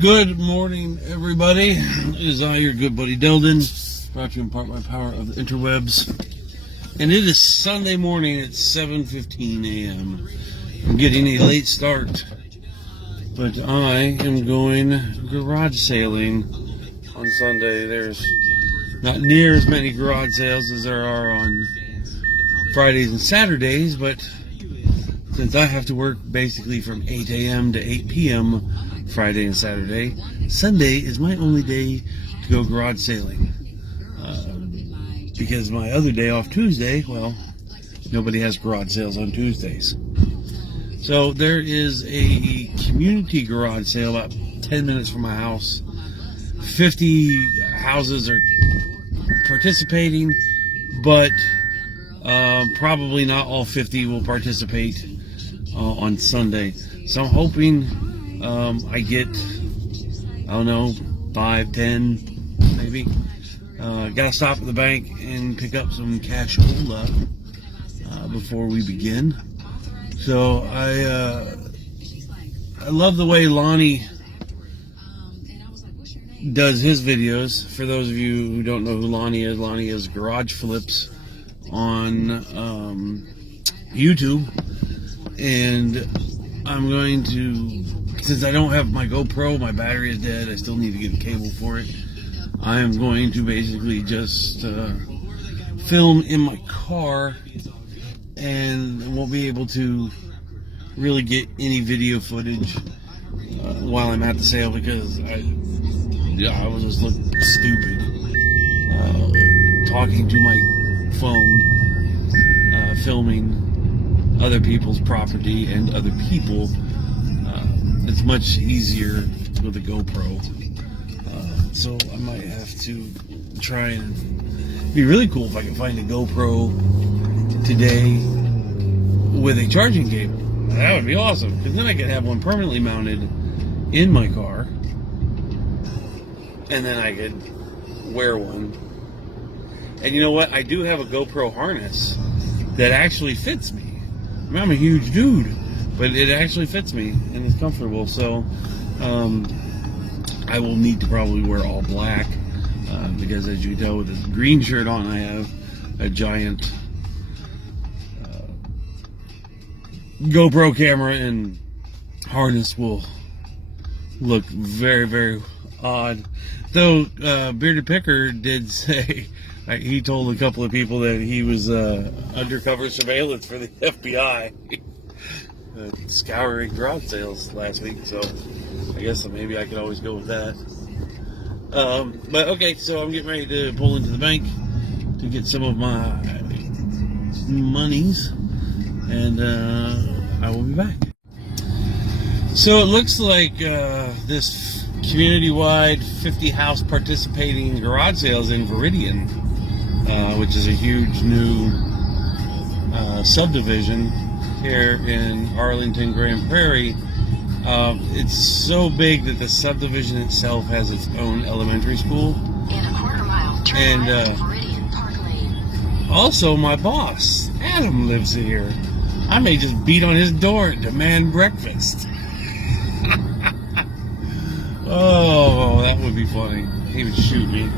Good morning, everybody. It is I, your good buddy Deldon, brought to you in part by power of the interwebs. And it is Sunday morning at 7:15 a.m. I'm getting a late start, but I am going garage sailing on Sunday. There's not near as many garage sales as there are on Fridays and Saturdays, but since I have to work basically from 8 a.m. to 8 p.m. Friday and Saturday, Sunday is my only day to go garage sailing. Because my other day off, Tuesday, well, nobody has garage sales on Tuesdays. So there is a community garage sale about 10 minutes from my house. 50 houses are participating, but probably not all 50 will participate on Sunday. So I'm hoping I get, 5, 10, maybe. Gotta stop at the bank and pick up some cashola before we begin. So I love the way Lonnie does his videos. For those of you who don't know who Lonnie is Garage Flips on YouTube. And I'm going to, since I don't have my GoPro, my battery is dead, I still need to get a cable for it. I am going to basically just film in my car and won't be able to really get any video footage while I'm at the sale because I will just look stupid talking to my phone, filming other people's property and other people. It's much easier with a GoPro. So I might have to try and it'd be really cool if I could find a GoPro today with a charging cable. That would be awesome, because then I could have one permanently mounted in my car, and then I could wear one. And you know what? I do have a GoPro harness that actually fits me. I mean, I'm a huge dude, but it actually fits me and it's comfortable. So I will need to probably wear all black because, as you can tell, with this green shirt on, I have a giant GoPro camera, and harness will look very, very odd. Though Bearded Picker did say, he told a couple of people that he was undercover surveillance for the FBI scouring garage sales last week, so I guess maybe I could always go with that. But okay, so I'm getting ready to pull into the bank to get some of my monies, and I will be back. So it looks like this community-wide 50 house participating garage sales in Viridian, which is a huge new subdivision here in Arlington Grand Prairie. It's so big that the subdivision itself has its own elementary school. In a quarter mile, turn right onto Viridian Park Lane. Also, my boss, Adam, lives here. I may just beat on his door and demand breakfast. Oh, that would be funny. He would shoot me.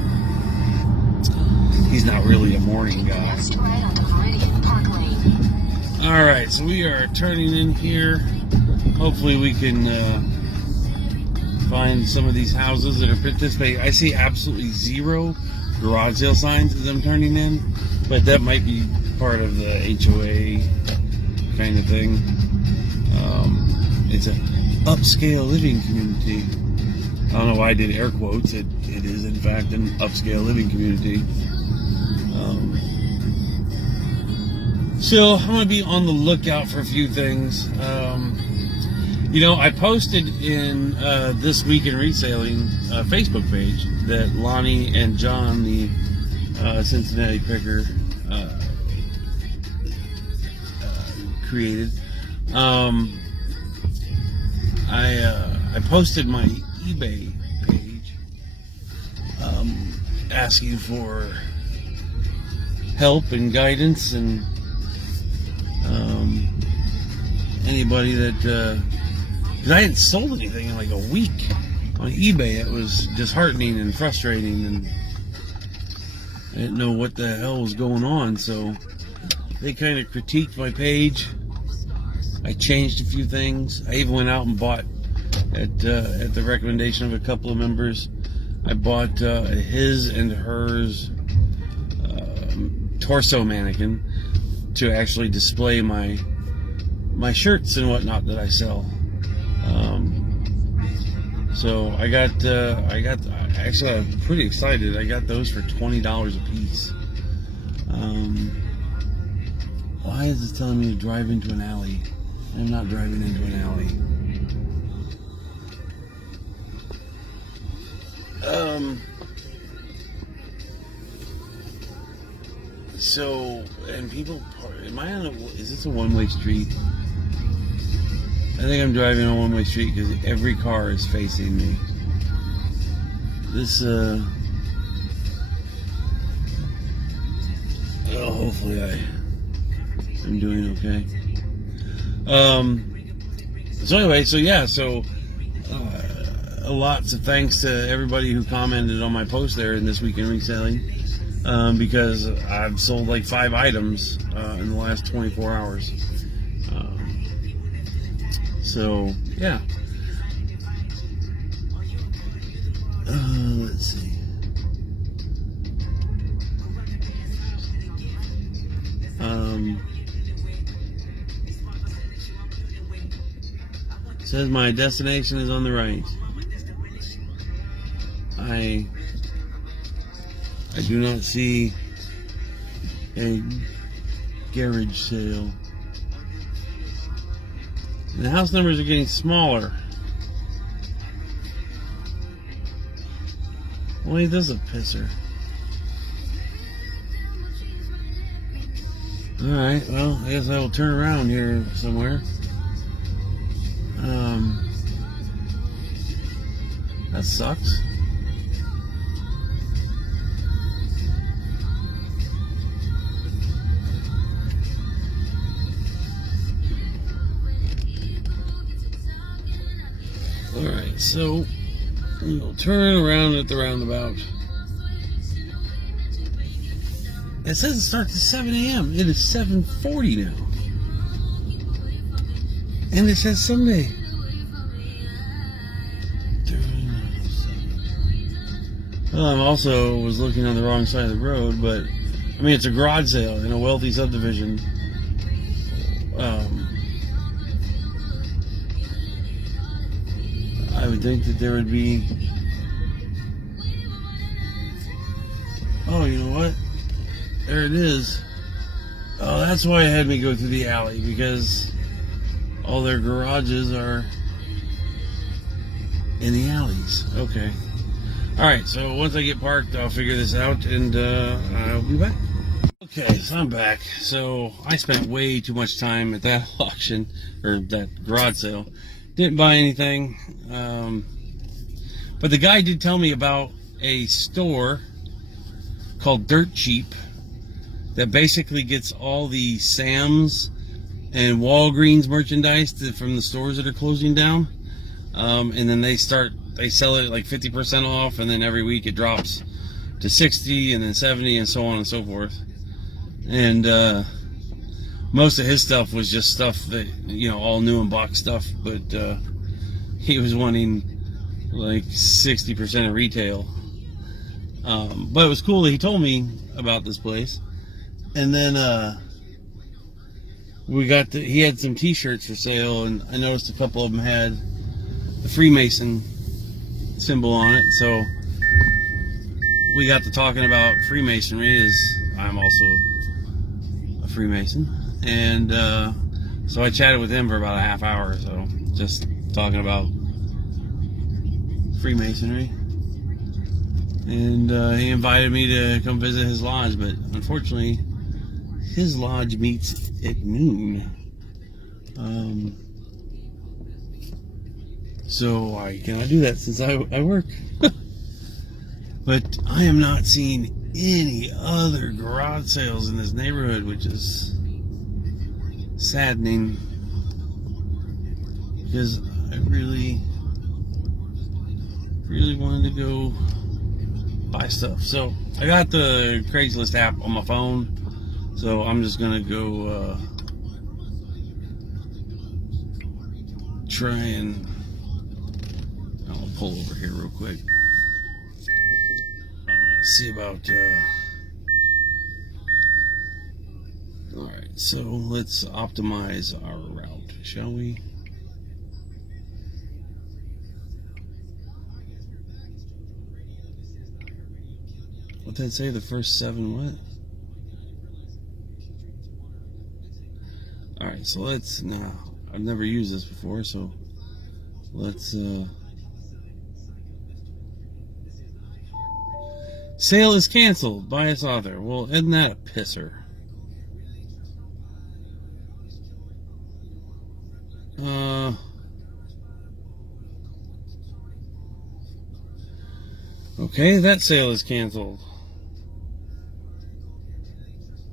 He's not really a morning guy. Next right onto Viridian Park Lane. Alright, so we are turning in here. Hopefully we can find some of these houses that are participating. I see absolutely zero garage sale signs as I'm turning in, but that might be part of the HOA kind of thing. It's an upscale living community. I don't know why I did air quotes. It is in fact an upscale living community. So I'm going to be on the lookout for a few things. I posted in This Week in Reselling Facebook page that Lonnie and John, the Cincinnati Picker, created. I posted my eBay page asking for help and guidance, and anybody that because I hadn't sold anything in like a week. on eBay, it was disheartening and frustrating, and I didn't know what the hell was going on. So they kind of critiqued my page. I changed a few things. I even went out and bought, at the recommendation of a couple of members, I bought his and hers torso mannequin to actually display my shirts and whatnot that I sell. So actually I'm pretty excited. I got those for $20 a piece. Why is it telling me to drive into an alley? I'm not driving into an alley. So, and people, is this a one-way street? I think I'm driving on a one-way street because every car is facing me. This, hopefully I'm doing okay. So anyway, lots of thanks to everybody who commented on my post there in This Week in Reselling, because I've sold like 5 items in the last 24 hours. So yeah. Let's see. Says my destination is on the right. I do not see a garage sale. The house numbers are getting smaller. Wait, this is a pisser. Alright, well, I guess I will turn around here somewhere. That sucks. Alright, so we'll turn around at the roundabout. It says it starts at 7 a.m. It is 7:40 now. And it says Sunday. Well, I also was looking on the wrong side of the road, but I mean, it's a garage sale in a wealthy subdivision. I would think that there would be. Oh, you know what? There it is. Oh, that's why it had me go through the alley, because all their garages are in the alleys. Okay. Alright, so once I get parked, I'll figure this out, and I'll be back. Okay, so I'm back. So I spent way too much time at that auction, or that garage sale. Didn't buy anything. But the guy did tell me about a store called Dirt Cheap that basically gets all the Sam's and Walgreens merchandise from the stores that are closing down. And then they sell it at like 50% off, and then every week it drops to 60 and then 70 and so on and so forth. And most of his stuff was just stuff that, you know, all new and box stuff, but he was wanting like 60% of retail. But it was cool that he told me about this place. And then he had some t-shirts for sale, and I noticed a couple of them had the Freemason symbol on it, so we got to talking about Freemasonry, as I'm also a Freemason, and so I chatted with him for about a half hour or so, just talking about Freemasonry, and he invited me to come visit his lodge, but unfortunately his lodge meets at noon. So I cannot do that since I work. But I am not seeing any other garage sales in this neighborhood, which is saddening, because I really really wanted to go buy stuff. So I got the Craigslist app on my phone, so I'm just gonna go try and I'll pull over here real quick. I'm gonna see about alright, so let's optimize our route, shall we? What did it say? The first 7 what? Alright, so let's now. I've never used this before, so let's sale is canceled by its author. Well, isn't that a pisser? Okay, that sale is canceled.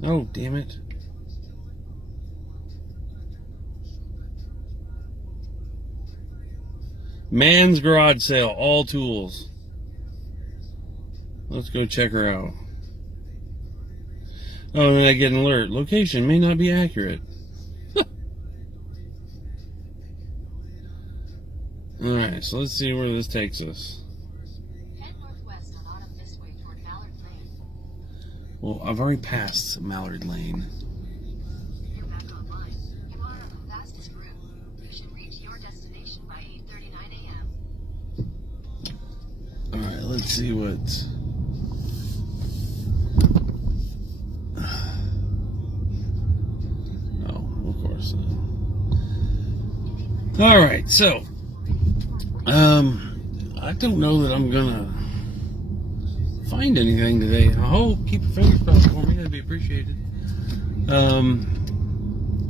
Oh, damn it. Man's garage sale, all tools. Let's go check her out. Oh, and then I get an alert. Location may not be accurate. Alright, so let's see where this takes us. Head northwest on Autumn Mistway toward Mallard Lane. Well, I've already passed Mallard Lane. You're back online. You are on the fastest route. You should reach your destination by 8:39 a.m. Alright, let's see what... Oh, of course. Alright, so... I don't know that I'm gonna find anything today. I hope. Keep your fingers crossed for me. That'd be appreciated. I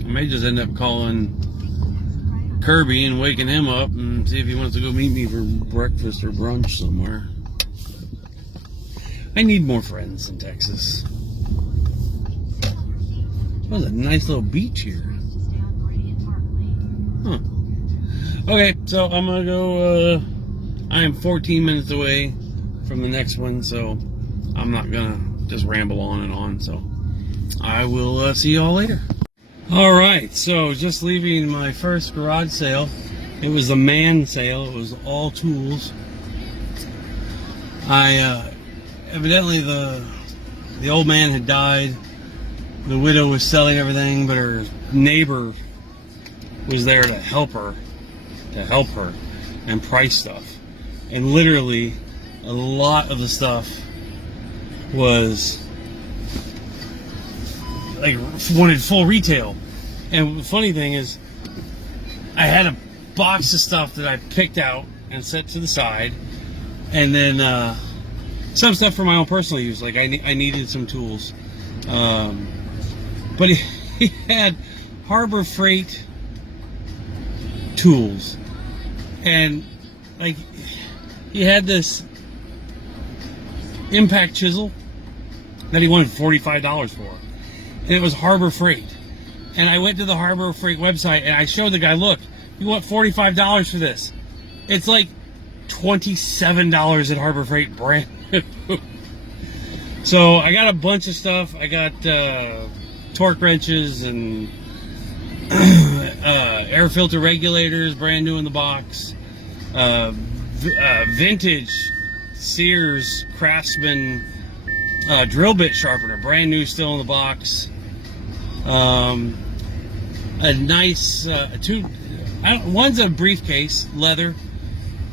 may just end up calling Kirby and waking him up and see if he wants to go meet me for breakfast or brunch somewhere. I need more friends in Texas. There's a nice little beach here. Huh. Okay, so I'm gonna go, I am 14 minutes away from the next one, so I'm not gonna just ramble on and on, so I will see y'all later. Alright, so just leaving my first garage sale. It was a man sale, it was all tools. Evidently the old man had died, the widow was selling everything, but her neighbor was there to help her and price stuff. And literally a lot of the stuff was like wanted full retail. And the funny thing is I had a box of stuff that I picked out and set to the side, and then some stuff for my own personal use, like I needed some tools, but he had Harbor Freight tools. And like he had this impact chisel that he wanted $45 for, and it was Harbor Freight. And I went to the Harbor Freight website and I showed the guy, look, you want $45 for this? It's like $27 at Harbor Freight brand new. So I got a bunch of stuff. I got torque wrenches and air filter regulators, brand new in the box. Vintage Sears Craftsman drill bit sharpener, brand new, still in the box. A nice one's a briefcase, leather,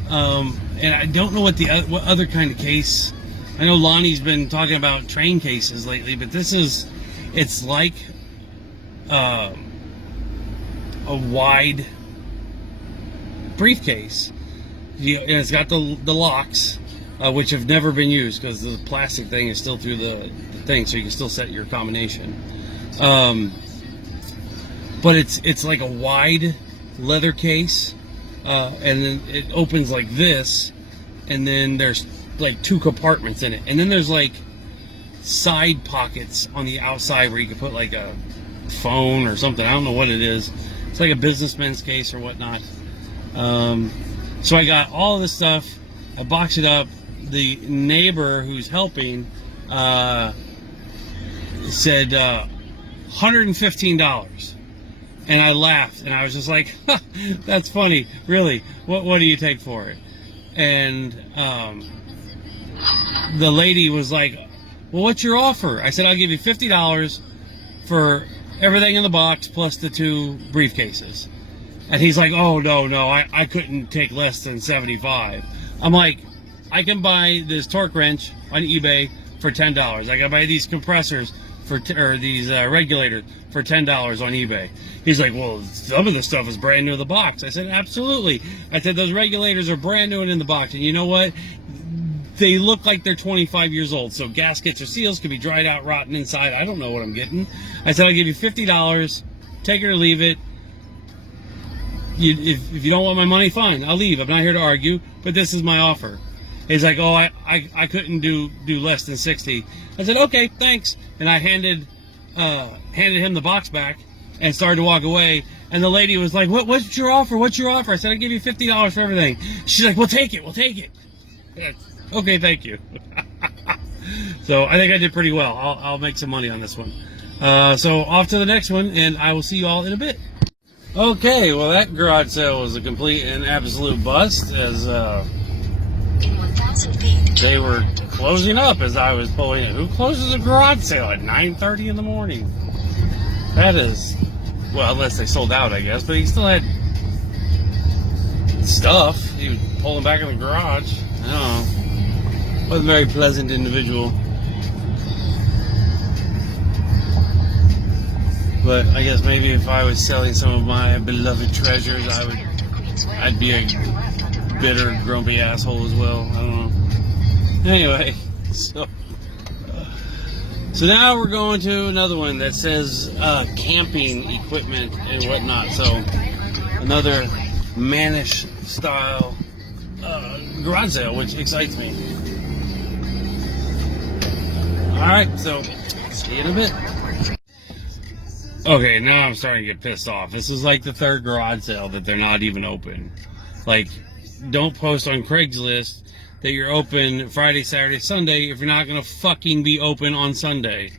and I don't know what other kind of case. I know Lonnie's been talking about train cases lately, but it's like a wide briefcase. And it's got the locks, which have never been used because the plastic thing is still through the thing, so you can still set your combination. But it's like a wide leather case, and then it opens like this, and then there's like 2 compartments in it, and then there's like side pockets on the outside where you can put like a phone or something. I don't know what it is. It's like a businessman's case or whatnot. So I got all of this stuff. I box it up. The neighbor who's helping said $115. And I laughed, and I was just like, that's funny. Really, what do you take for it? And the lady was like, well, what's your offer? I said, I'll give you $50 for everything in the box plus the 2 briefcases. And he's like, oh, no, I couldn't take less than 75. I'm like, I can buy this torque wrench on eBay for $10. I can buy these compressors or these regulators for $10 on eBay. He's like, well, some of the stuff is brand new in the box. I said, absolutely. I said, those regulators are brand new and in the box. And you know what? They look like they're 25 years old. So gaskets or seals could be dried out, rotten inside. I don't know what I'm getting. I said, I'll give you $50. Take it or leave it. If you don't want my money, fine. I'll leave. I'm not here to argue. But this is my offer. He's like, oh, I couldn't do less than 60. I said, okay, thanks. And I handed him the box back and started to walk away. And the lady was like, what's your offer? What's your offer? I said, I'll give you $50 for everything. She's like, we'll take it. Yeah, okay, thank you. So I think I did pretty well. I'll make some money on this one. So off to the next one, and I will see you all in a bit. Okay, well, that garage sale was a complete and absolute bust, as In 1,000 feet. they were closing up as I was pulling it. Who closes a garage sale at 9:30 in the morning? That is, well, unless they sold out, I guess. But he still had stuff. He was pulling back in the garage. I don't know. Wasn't a very pleasant individual. But I guess maybe if I was selling some of my beloved treasures, I'd be a bitter, grumpy asshole as well. I don't know. Anyway, so now we're going to another one that says camping equipment and whatnot. So another mannish style garage sale, which excites me. Alright, so see you in a bit. Okay, now I'm starting to get pissed off. This is like the 3rd garage sale that they're not even open. Like, don't post on Craigslist that you're open Friday, Saturday, Sunday if you're not going to fucking be open on Sunday.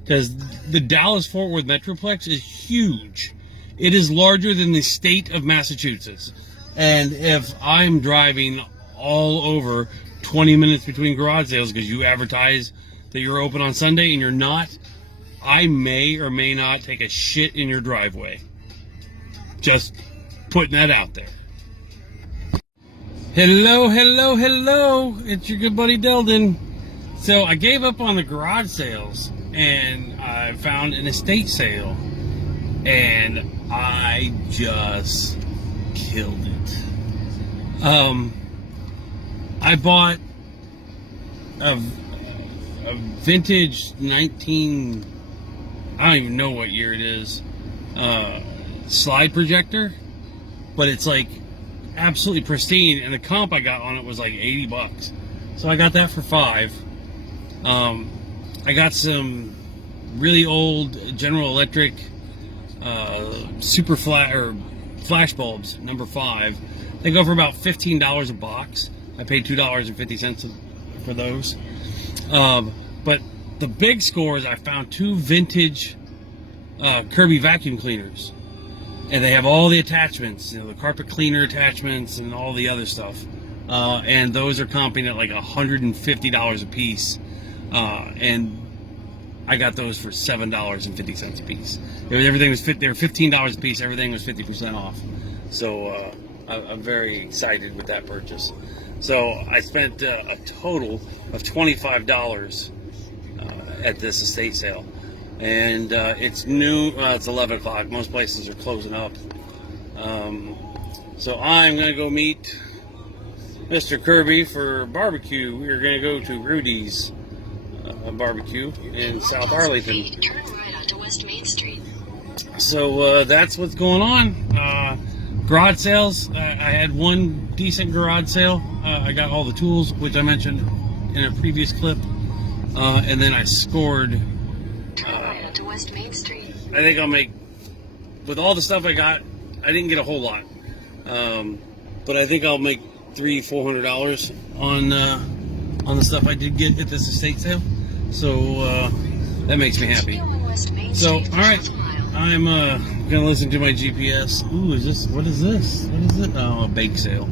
Because the Dallas-Fort Worth Metroplex is huge. It is larger than the state of Massachusetts. And if I'm driving all over 20 minutes between garage sales because you advertise that you're open on Sunday and you're not, I may or may not take a shit in your driveway. Just putting that out there. Hello. It's your good buddy Deldon. So I gave up on the garage sales and I found an estate sale. And I just killed it. I bought a vintage 19... I don't even know what year it is, slide projector, but it's like absolutely pristine, and the comp I got on it was like $80. So I got that for $5. I got some really old General Electric super flat or flash bulbs, number 5. They go for about $15 a box. I paid $2.50 for those. But the big score is I found 2 vintage Kirby vacuum cleaners. And they have all the attachments, the carpet cleaner attachments and all the other stuff. And those are comping at like $150 a piece. And I got those for $7.50 a piece. Everything was they were $15 a piece. Everything was 50% off. So I'm very excited with that purchase. So I spent a total of $25 at this estate sale, and it's noon. It's 11 o'clock. Most places are closing up. So I'm gonna go meet Mr. Kirby for barbecue. We're gonna go to Rudy's barbecue in South Arlington. Turn right onto West Main Street. So that's what's going on. Garage sales. I had one decent garage sale. I got all the tools, which I mentioned in a previous clip. And then I scored. Turn right onto West Main Street. I think I'll make, with all the stuff I got, I didn't get a whole lot. But I think I'll make $300-400 on the stuff I did get at this estate sale. So that makes me happy. So, all right, I'm gonna listen to my GPS. Ooh, what is this? What is it? Oh, a bake sale.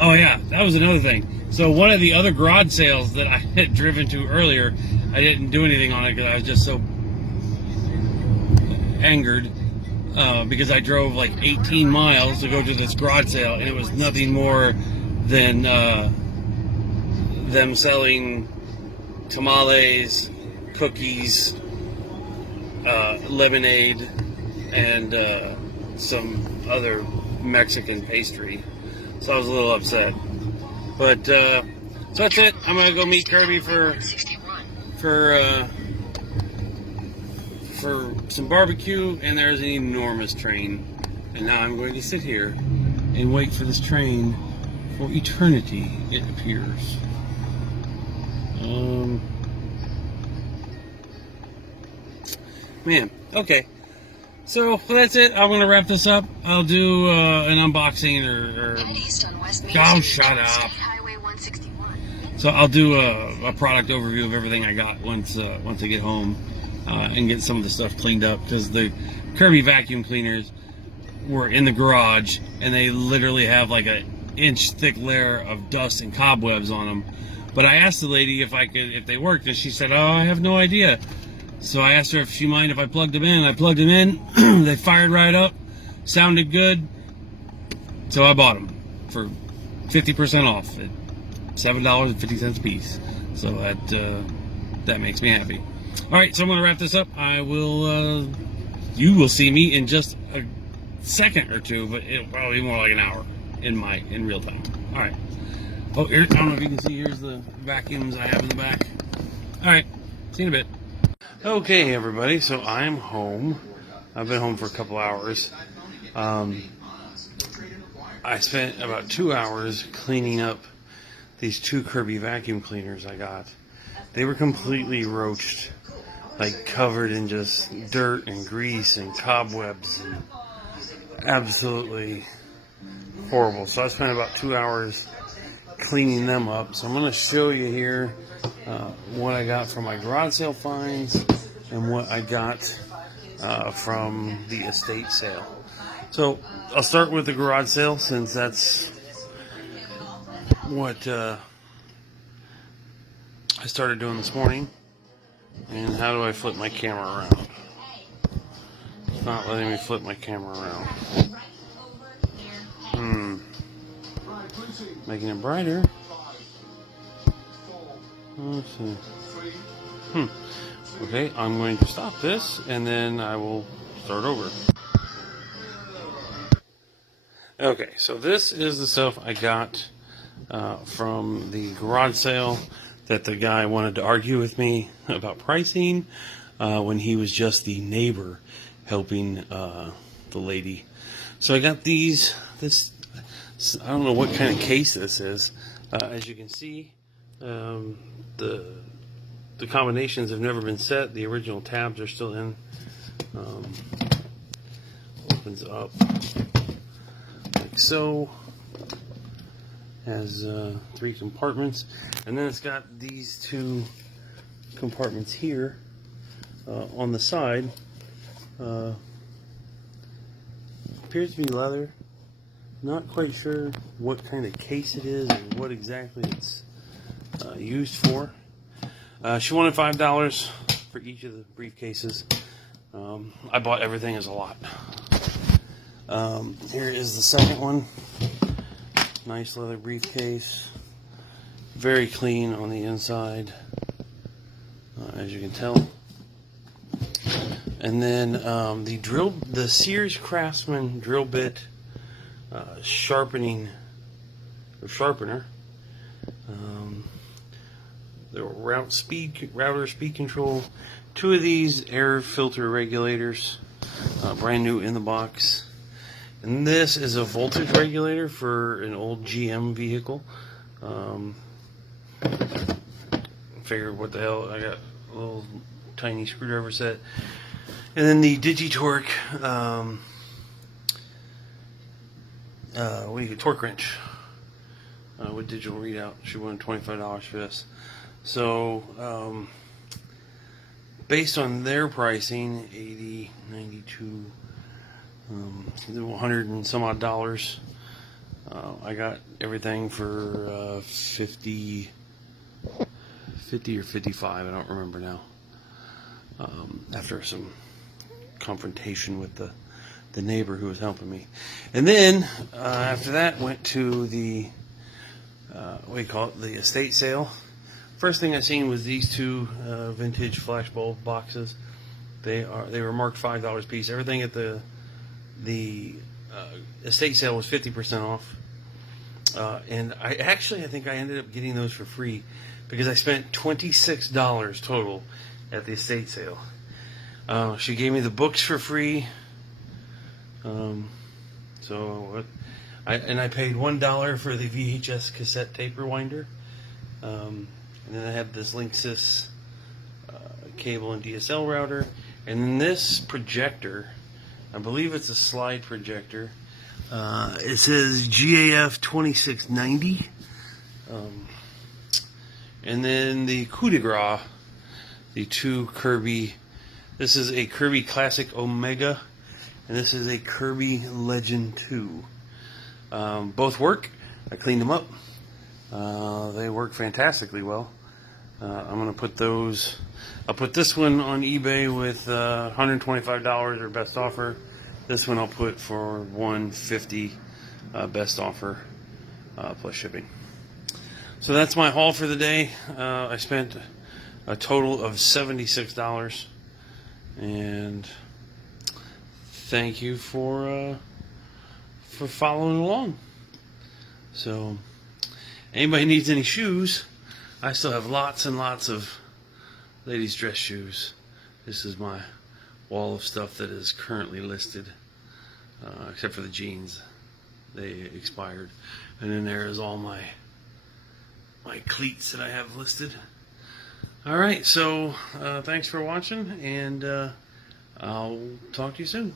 Oh yeah, that was another thing. So one of the other garage sales that I had driven to earlier, I didn't do anything on it because I was just so angered because I drove like 18 miles to go to this garage sale, and it was nothing more than them selling tamales, cookies, lemonade, and some other Mexican pastry. So I was a little upset. But so that's it. I'm gonna go meet Kirby for some barbecue, and there's an enormous train. And now I'm going to sit here and wait for this train for eternity, it appears. Man, okay. So that's it. I'm gonna wrap this up. I'll do an unboxing or oh, shut up. So I'll do a product overview of everything I got once I get home and get some of the stuff cleaned up, because the Kirby vacuum cleaners were in the garage and they literally have like an inch thick layer of dust and cobwebs on them. But I asked the lady if they worked, and she said, "Oh, I have no idea." So I asked her if she mind if I plugged them in. I plugged them in. They fired right up. Sounded good. So I bought them for 50% off at $7.50 a piece. So that makes me happy. All right, so I'm going to wrap this up. You will see me in just a second or two, but it'll probably be more like an hour in real time. All right. Oh, here, I don't know if you can see. Here's the vacuums I have in the back. All right, see you in a bit. Okay, everybody, so I'm home. I've been home for a couple hours. I spent about 2 hours cleaning up these 2 Kirby vacuum cleaners I got. They were completely roached, like covered in just dirt and grease and cobwebs, and absolutely horrible. So I spent about 2 hours cleaning them up. So I'm going to show you here what I got from my garage sale finds and what I got from the estate sale. So I'll start with the garage sale, since that's what I started doing this morning. And how do I flip my camera around? It's not letting me flip my camera around. Making it brighter. Let's see. Okay, I'm going to stop this and then I will start over. Okay, so this is the stuff I got from the garage sale that the guy wanted to argue with me about pricing when he was just the neighbor helping the lady. So I got this, I don't know what kind of case this is. As you can see, the combinations have never been set. The original tabs are still in. Opens up like so. Has 3 compartments, and then it's got these 2 compartments here on the side. Appears to be leather. Not quite sure what kind of case it is and what exactly it's used for. She wanted $5 for each of the briefcases. I bought everything as a lot. Here is the second one. Nice leather briefcase. Very clean on the inside, as you can tell. And then the Sears Craftsman drill bit sharpener. The router speed control. 2 of these air filter regulators, brand new in the box. And this is a voltage regulator for an old GM vehicle. Figured, what the hell, I got a little tiny screwdriver set. And then the Digitorque torque wrench with digital readout. She wanted $25 for this. So based on their pricing, 80, 92, 100 and some odd dollars, I got everything for 50 or 55, I don't remember now, after some confrontation with the neighbor who was helping me. And then after that, went to the what do you call it, the estate sale. First thing I seen was these two vintage flashbulb boxes. They were marked $5 a piece. Everything at the estate sale was 50% off. And I think I ended up getting those for free because I spent $26 total at the estate sale. She gave me the books for free. I paid $1 for the VHS cassette tape rewinder. And then I have this Linksys cable and DSL router. And then this projector, I believe it's a slide projector. It says GAF 2690. And then the coup de grace, the two Kirby. This is a Kirby Classic Omega, and this is a Kirby Legend 2. Both work. I cleaned them up. They work fantastically well. I'm going to put those. I'll put this one on eBay with $125 or best offer. This one I'll put for $150 best offer plus shipping. So that's my haul for the day. I spent a total of $76, and thank you for following along. So anybody needs any shoes, I still have lots and lots of ladies' dress shoes. This is my wall of stuff that is currently listed, except for the jeans. They expired. And then there is all my cleats that I have listed. Alright, so thanks for watching, and I'll talk to you soon.